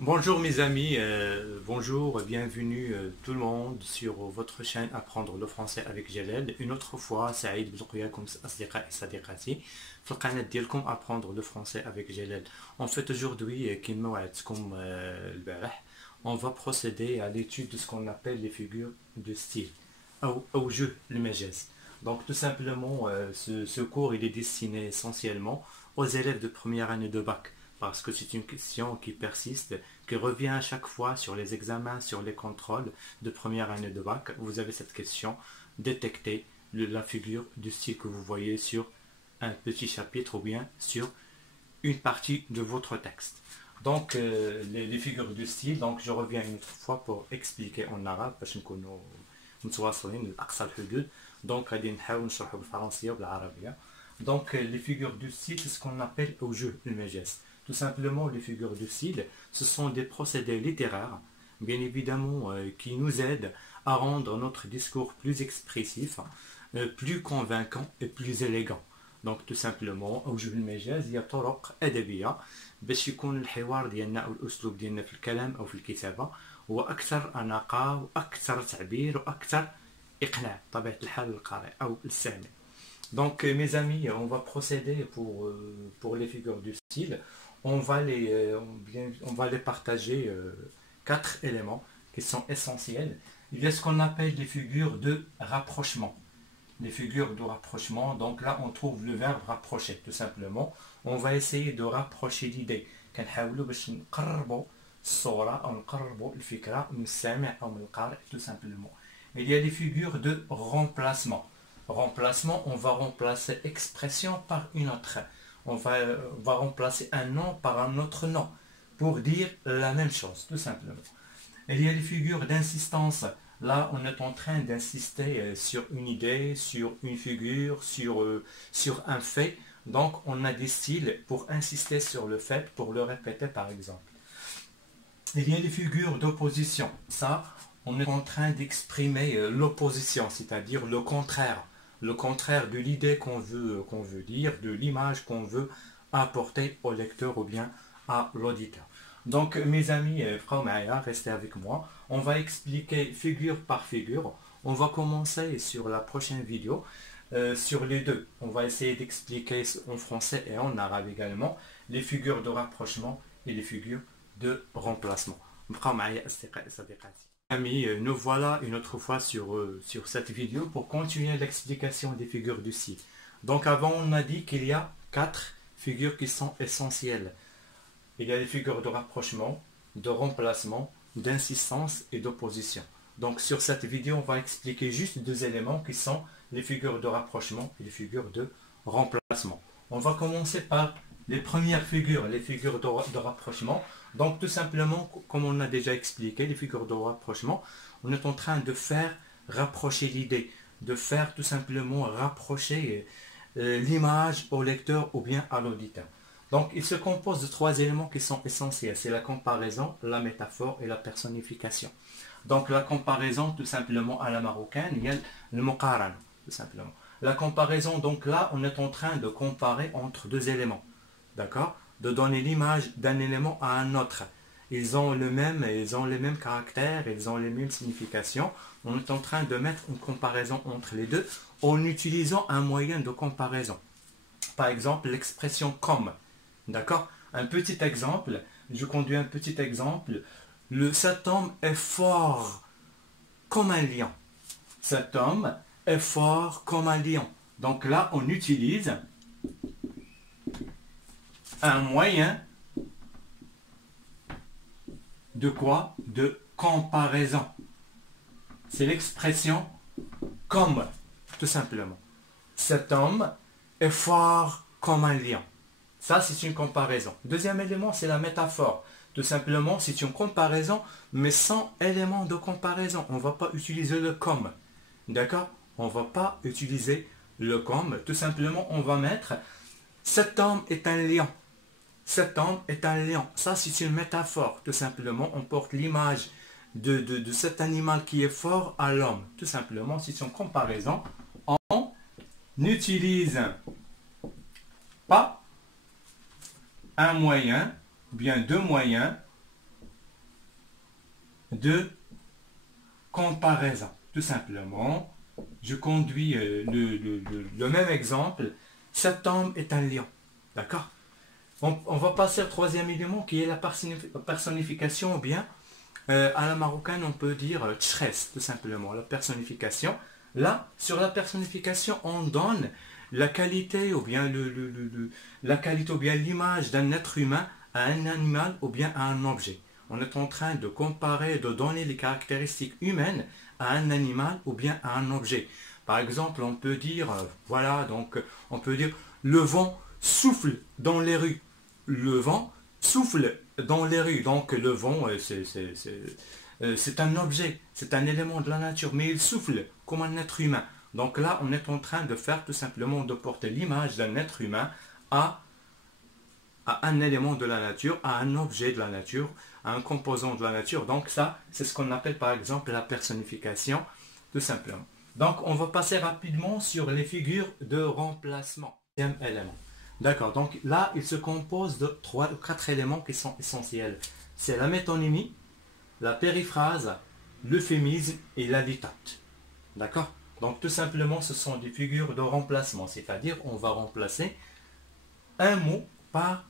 Bonjour mes amis, bonjour, bienvenue tout le monde sur votre chaîne Apprendre le français avec Jalal. Une autre fois, سعيد بلقياكم أصدقائي صديقاتي في القناة ديالكم Apprendre le français avec Jalal. En fait aujourd'hui, كما وعدتكم البارح, on va procéder à l'étude de ce qu'on appelle les figures de style أو jeu المجاز. Donc tout simplement, ce cours il est destiné essentiellement aux élèves de première année de bac, parce que c'est une question qui persiste, qui revient à chaque fois sur les examens, sur les contrôles de première année de bac. Vous avez cette question, détecter la figure du style que vous voyez sur un petit chapitre ou bien sur une partie de votre texte. Donc les figures du style, donc je reviens une autre fois pour expliquer en arabe باش نكونوا متواصلين لأقصى الحدود. Donc غادي نحاول نشرحوا بالفرنسية وبالعربية. Donc les figures du style, c'est ce qu'on appelle au jeu المجاز. Tout simplement, les figures de style, ce sont des procédés littéraires, bien évidemment, qui nous aident à rendre notre discours plus expressif, plus convaincant et plus élégant. Donc, tout simplement, أوجه المجاز هي طرق أدبية باش يكون الحوار ديالنا أو الأسلوب ديالنا في الكلام أو في الكتابة هو أكثر أناقة وأكثر تعبير وأكثر إقناع بطبيعة الحال للقارئ أو السامع. Donc, mes amis, on va procéder pour les figures du style. On va les partager quatre éléments qui sont essentiels. Il y a ce qu'on appelle les figures de rapprochement. Les figures de rapprochement, donc là on trouve le verbe rapprocher, tout simplement. On va essayer de rapprocher l'idée. كنحاولوا باش نقربوا الصورة أو نقربوا الفكرة من السامع أو من القارئ, tout simplement. Il y a les figures de remplacement. Remplacement, on va remplacer expression par une autre. On va remplacer un nom par un autre nom pour dire la même chose, tout simplement. Il y a les figures d'insistance. Là, on est en train d'insister sur une idée, sur une figure, sur un fait. Donc, on a des styles pour insister sur le fait, pour le répéter par exemple. Il y a les figures d'opposition. Ça, on est en train d'exprimer l'opposition, c'est-à-dire le contraire. Le contraire de l'idée qu'on veut dire, de l'image qu'on veut apporter au lecteur ou bien à l'auditeur. Donc mes amis, restez avec moi. On va expliquer figure par figure. On va commencer sur la prochaine vidéo, sur les deux. On va essayer d'expliquer en français et en arabe également les figures de rapprochement et les figures de remplacement. Amis, nous voilà une autre fois sur cette vidéo pour continuer l'explication des figures du style. Donc avant on a dit qu'il y a quatre figures qui sont essentielles. Il y a les figures de rapprochement, de remplacement, d'insistance et d'opposition. Donc sur cette vidéo on va expliquer juste deux éléments qui sont les figures de rapprochement et les figures de remplacement. On va commencer par les premières figures, les figures de rapprochement. Donc tout simplement, comme on a déjà expliqué, les figures de rapprochement, on est en train de faire rapprocher l'idée, de faire tout simplement rapprocher l'image au lecteur ou bien à l'auditeur. Donc il se compose de trois éléments qui sont essentiels, c'est la comparaison, la métaphore et la personnification. Donc la comparaison tout simplement à la marocaine, il y a le muqaran, tout simplement. La comparaison, donc là on est en train de comparer entre deux éléments, d'accord, de donner l'image d'un élément à un autre. Ils ont les mêmes caractères, ils ont les mêmes significations. On est en train de mettre une comparaison entre les deux en utilisant un moyen de comparaison. Par exemple, l'expression comme. D'accord? Un petit exemple, je conduis un petit exemple. Cet homme est fort comme un lion. Cet homme est fort comme un lion. Donc là, on utilise un moyen de quoi? De comparaison. C'est l'expression comme, tout simplement. Cet homme est fort comme un lion. Ça, c'est une comparaison. Deuxième élément, c'est la métaphore. Tout simplement, c'est une comparaison, mais sans élément de comparaison. On ne va pas utiliser le comme. D'accord? On ne va pas utiliser le comme. Tout simplement, on va mettre cet homme est un lion. Cet homme est un lion. Ça, c'est une métaphore. Tout simplement, on porte l'image de cet animal qui est fort à l'homme. Tout simplement, c'est une comparaison. On n'utilise pas un moyen, bien deux moyens de comparaison. Tout simplement, je conduis le même exemple. Cet homme est un lion. D'accord? On va passer au troisième élément qui est la personnification, ou bien à la marocaine on peut dire tchres, tout simplement, la personnification. Là, sur la personnification, on donne la qualité ou bien la qualité ou bien l'image d'un être humain à un animal ou bien à un objet. On est en train de comparer, de donner les caractéristiques humaines à un animal ou bien à un objet. Par exemple, on peut dire, voilà, donc on peut dire le vent souffle dans les rues. Le vent souffle dans les rues. Donc le vent, c'est un objet, c'est un élément de la nature, mais il souffle comme un être humain. Donc là, on est en train de faire tout simplement de porter l'image d'un être humain à un élément de la nature, à un objet de la nature, à un composant de la nature. Donc ça, c'est ce qu'on appelle par exemple la personnification, tout simplement. Donc on va passer rapidement sur les figures de remplacement. Deuxième élément. D'accord, donc là, il se compose de 3 ou 4 éléments qui sont essentiels. C'est la métonymie, la périphrase, l'euphémisme et la litote. D'accord? Donc tout simplement, ce sont des figures de remplacement, c'est-à-dire on va remplacer un mot par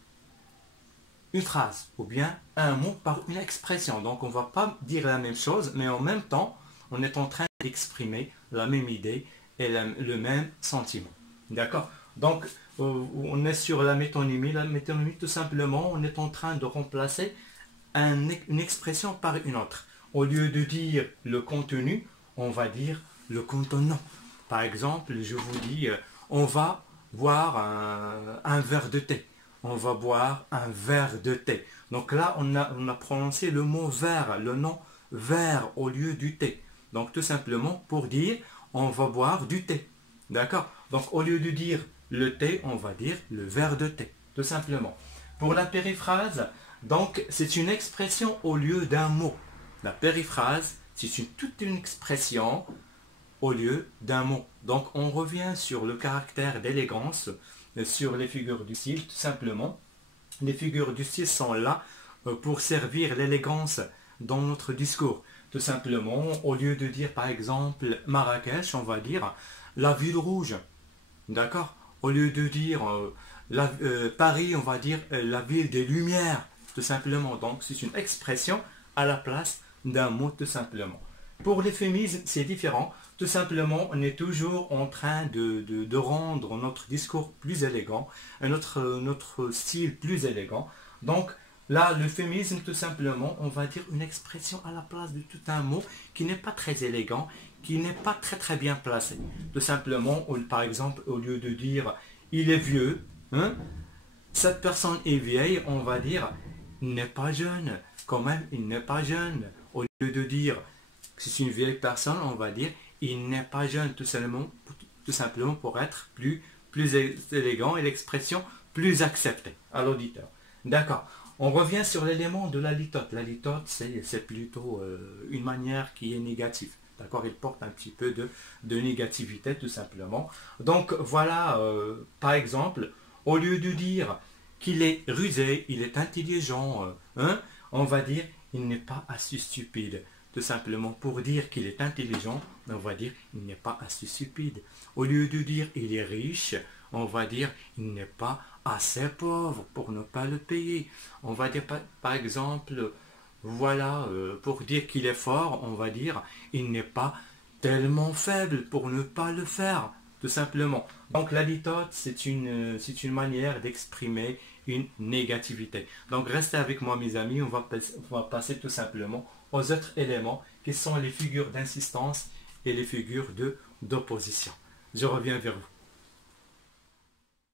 une phrase ou bien un mot par une expression. Donc on ne va pas dire la même chose, mais en même temps, on est en train d'exprimer la même idée et le même sentiment. D'accord? Donc on est sur la métonymie. La métonymie, tout simplement, on est en train de remplacer une expression par une autre. Au lieu de dire le contenu, on va dire le contenant. Par exemple, je vous dis, on va boire un verre de thé. On va boire un verre de thé. Donc là, on a prononcé le mot verre, le nom verre au lieu du thé. Donc tout simplement pour dire, on va boire du thé. D'accord? Donc au lieu de dire le thé, on va dire le verre de thé. Tout simplement. Pour la périphrase, donc c'est une expression au lieu d'un mot. La périphrase, c'est toute une expression au lieu d'un mot. Donc on revient sur le caractère d'élégance, sur les figures du style, tout simplement. Les figures du style sont là pour servir l'élégance dans notre discours. Tout simplement, au lieu de dire par exemple Marrakech, on va dire la ville rouge. D'accord? Au lieu de dire Paris, on va dire la ville des Lumières. Tout simplement. Donc c'est une expression à la place d'un mot, tout simplement. Pour l'euphémisme, c'est différent. Tout simplement, on est toujours en train de rendre notre discours plus élégant, notre style plus élégant. Donc là, l'euphémisme, tout simplement, on va dire une expression à la place de tout un mot qui n'est pas très élégant, qui n'est pas très bien placé. Tout simplement, par exemple, au lieu de dire il est vieux, hein, cette personne est vieille, on va dire il n'est pas jeune. Quand même, il n'est pas jeune. Au lieu de dire que c'est une vieille personne, on va dire il n'est pas jeune, tout simplement pour être plus élégant et l'expression plus acceptée à l'auditeur. D'accord. On revient sur l'élément de la litote. La litote, c'est plutôt une manière qui est négative. D'accord? Il porte un petit peu de négativité, tout simplement. Donc voilà, par exemple, au lieu de dire qu'il est rusé, il est intelligent, hein, on va dire il n'est pas assez stupide. Tout simplement pour dire qu'il est intelligent, on va dire il n'est pas assez stupide. Au lieu de dire il est riche, on va dire il n'est pas assez pauvre pour ne pas le payer. On va dire par exemple, voilà, pour dire qu'il est fort, on va dire il n'est pas tellement faible pour ne pas le faire, tout simplement. Donc la litote, c'est une manière d'exprimer une négativité. Donc restez avec moi mes amis, on va passer tout simplement aux autres éléments qui sont les figures d'insistance et les figures d'opposition. Je reviens vers vous.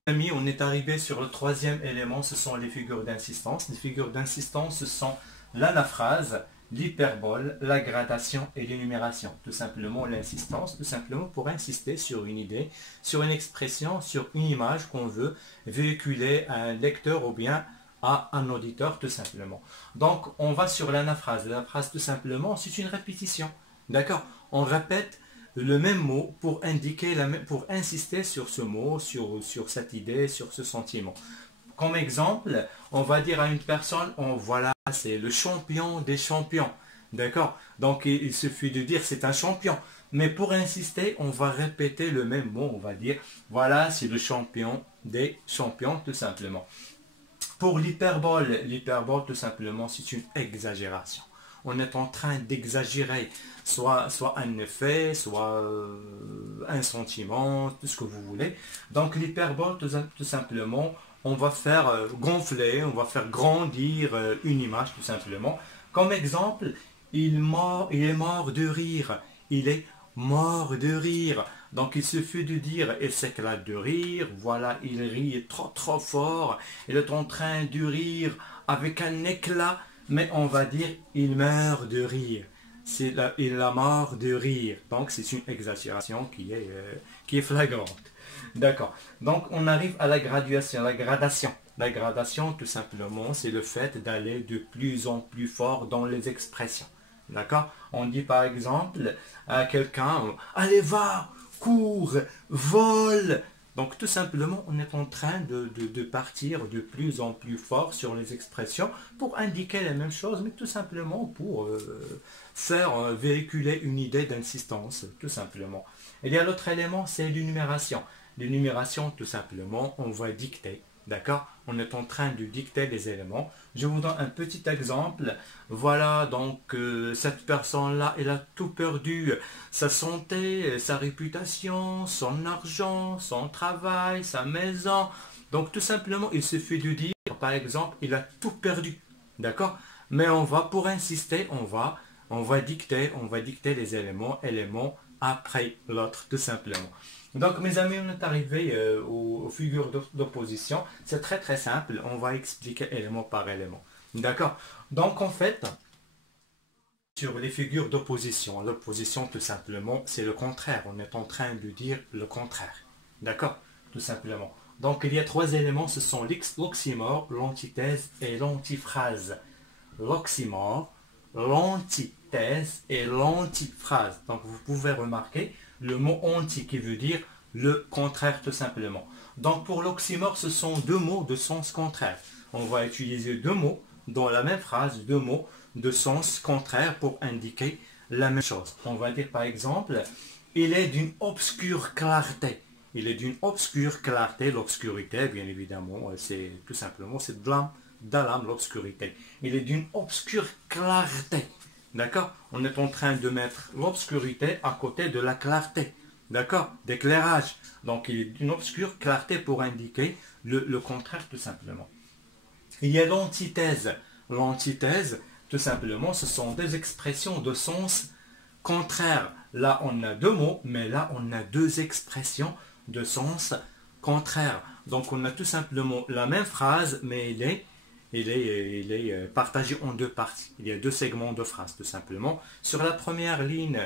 Amis, on est arrivé sur le troisième élément, ce sont les figures d'insistance. Les figures d'insistance, ce sont l'anaphrase, l'hyperbole, la gradation et l'énumération. Tout simplement l'insistance, tout simplement pour insister sur une idée, sur une expression, sur une image qu'on veut véhiculer à un lecteur ou bien à un auditeur, tout simplement. Donc on va sur l'anaphrase. L'anaphrase, tout simplement, c'est une répétition. D'accord? On répète le même mot pour indiquer, pour insister sur ce mot, sur cette idée, sur ce sentiment. Comme exemple, on va dire à une personne, voilà, c'est le champion des champions. D'accord? Donc il suffit de dire c'est un champion. Mais pour insister, on va répéter le même mot, on va dire voilà, c'est le champion des champions, tout simplement. Pour l'hyperbole, tout simplement, c'est une exagération. On est en train d'exagérer soit un effet, soit un sentiment, tout ce que vous voulez. Donc l'hyperbole, tout simplement, on va faire gonfler, on va faire grandir une image, tout simplement. Comme exemple, il est mort de rire. Il est mort de rire. Donc il suffit de dire il s'éclate de rire, voilà, il rit trop trop fort, il est en train de rire avec un éclat, mais on va dire il meurt de rire. Il a mort de rire. Donc c'est une exagération qui est flagrante. D'accord. Donc on arrive à la graduation, la gradation. La gradation, tout simplement, c'est le fait d'aller de plus en plus fort dans les expressions. D'accord? On dit par exemple à quelqu'un, allez va, cours, vole. Donc tout simplement, on est en train de partir de plus en plus fort sur les expressions pour indiquer la même chose, mais tout simplement pour faire véhiculer une idée d'insistance, tout simplement. Il y a l'autre élément, c'est l'énumération. L'énumération, tout simplement, on va dicter. D'accord? On est en train de dicter les éléments. Je vous donne un petit exemple. Voilà, donc cette personne-là, elle a tout perdu. Sa santé, sa réputation, son argent, son travail, sa maison. Donc tout simplement, il suffit de dire, par exemple, il a tout perdu. D'accord? Mais on va, pour insister, on va dicter les éléments après l'autre, tout simplement. Donc mes amis, on est arrivé aux figures d'opposition. C'est très très simple. On va expliquer élément par élément. D'accord? Donc en fait, sur les figures d'opposition, l'opposition tout simplement, c'est le contraire. On est en train de dire le contraire. D'accord? Tout simplement. Donc il y a trois éléments, ce sont l'oxymore, l'antithèse et l'antiphrase. L'oxymore, l'antithèse et l'antiphrase. Donc vous pouvez remarquer le mot anti qui veut dire le contraire tout simplement. Donc pour l'oxymore, ce sont deux mots de sens contraire. On va utiliser deux mots dans la même phrase, deux mots de sens contraire pour indiquer la même chose. On va dire par exemple, il est d'une obscure clarté. Il est d'une obscure clarté. L'obscurité, bien évidemment, c'est tout simplement, c'est de l'âme, l'obscurité. Il est d'une obscure clarté. D'accord? On est en train de mettre l'obscurité à côté de la clarté. D'accord? D'éclairage. Donc il est d'une obscure clarté pour indiquer le contraire tout simplement. Il y a l'antithèse. L'antithèse, tout simplement, ce sont des expressions de sens contraire. Là, on a deux mots, mais là, on a deux expressions de sens contraire. Donc, on a tout simplement la même phrase, mais il est partagé en deux parties. Il y a deux segments de phrase, tout simplement. Sur la première ligne,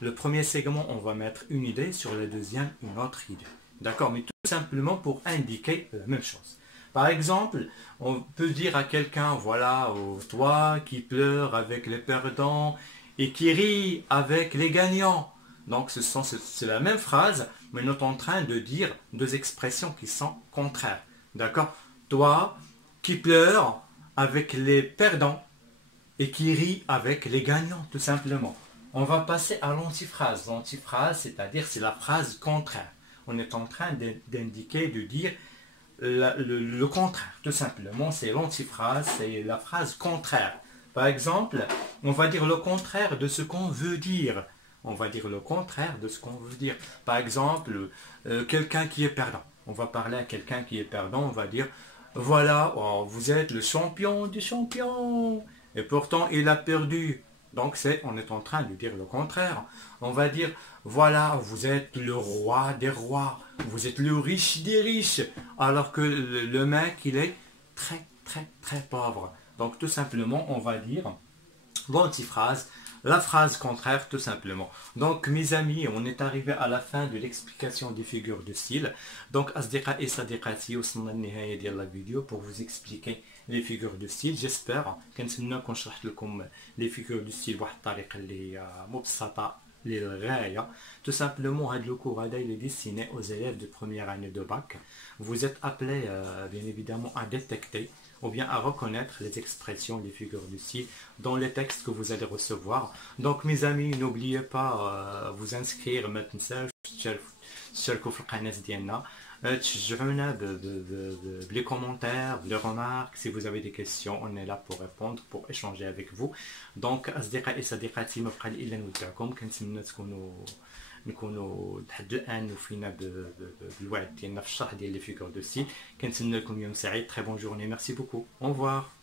le premier segment, on va mettre une idée, sur le deuxième, une autre idée. D'accord? Mais tout simplement pour indiquer la même chose. Par exemple, on peut dire à quelqu'un, voilà, toi qui pleures avec les perdants et qui rit avec les gagnants. Donc c'est la même phrase, mais nous sommes en train de dire deux expressions qui sont contraires. D'accord? Toi qui pleures avec les perdants et qui rit avec les gagnants, tout simplement. On va passer à l'antiphrase. L'antiphrase, c'est-à-dire c'est la phrase contraire. On est en train d'indiquer, de dire le contraire, tout simplement, c'est l'antiphrase, c'est la phrase contraire. Par exemple, on va dire le contraire de ce qu'on veut dire. On va dire le contraire de ce qu'on veut dire. Par exemple, quelqu'un qui est perdant. On va parler à quelqu'un qui est perdant, on va dire, voilà, oh, vous êtes le champion des champions. Et pourtant, il a perdu. Donc, on est en train de dire le contraire. On va dire, voilà, vous êtes le roi des rois. Vous êtes le riche des riches. Alors que le mec, il est très, très, très pauvre. Donc, tout simplement, on va dire l'antiphrase, la phrase contraire, tout simplement. Donc, mes amis, on est arrivé à la fin de l'explication des figures de style. Donc, أصدقائي et صديقاتي, وصلنا للنهاية ديال la vidéo pour vous expliquer les figures de style. J'espère كنتمنى نكون شرحت لكم les figures de style بواحد الطريقة اللي هي مبسطة للغاية. Tout simplement, هذا le cours هذا il est destiné aux élèves de première année de bac. Vous êtes appelés, bien évidemment, à détecter ou bien à reconnaître les expressions, les figures de style dans les textes que vous allez recevoir. Donc mes amis, n'oubliez pas vous inscrire maintenant تشاركوا في القناة ديالنا تشجعونا بلي commentaires, les remarques. Si vous avez des questions, on est là pour répondre, pour échanger avec vous. Donc أصدقائي صديقاتي ما بقى لي إلا نودعكم. كنتمنى نكونوا لحد الآن وفينا بالوعد ديالنا في الشرح ديال لي فيغور دو ستيل. كنتمنى لكم يوم سعيد. Très bonne journée, merci beaucoup, au revoir.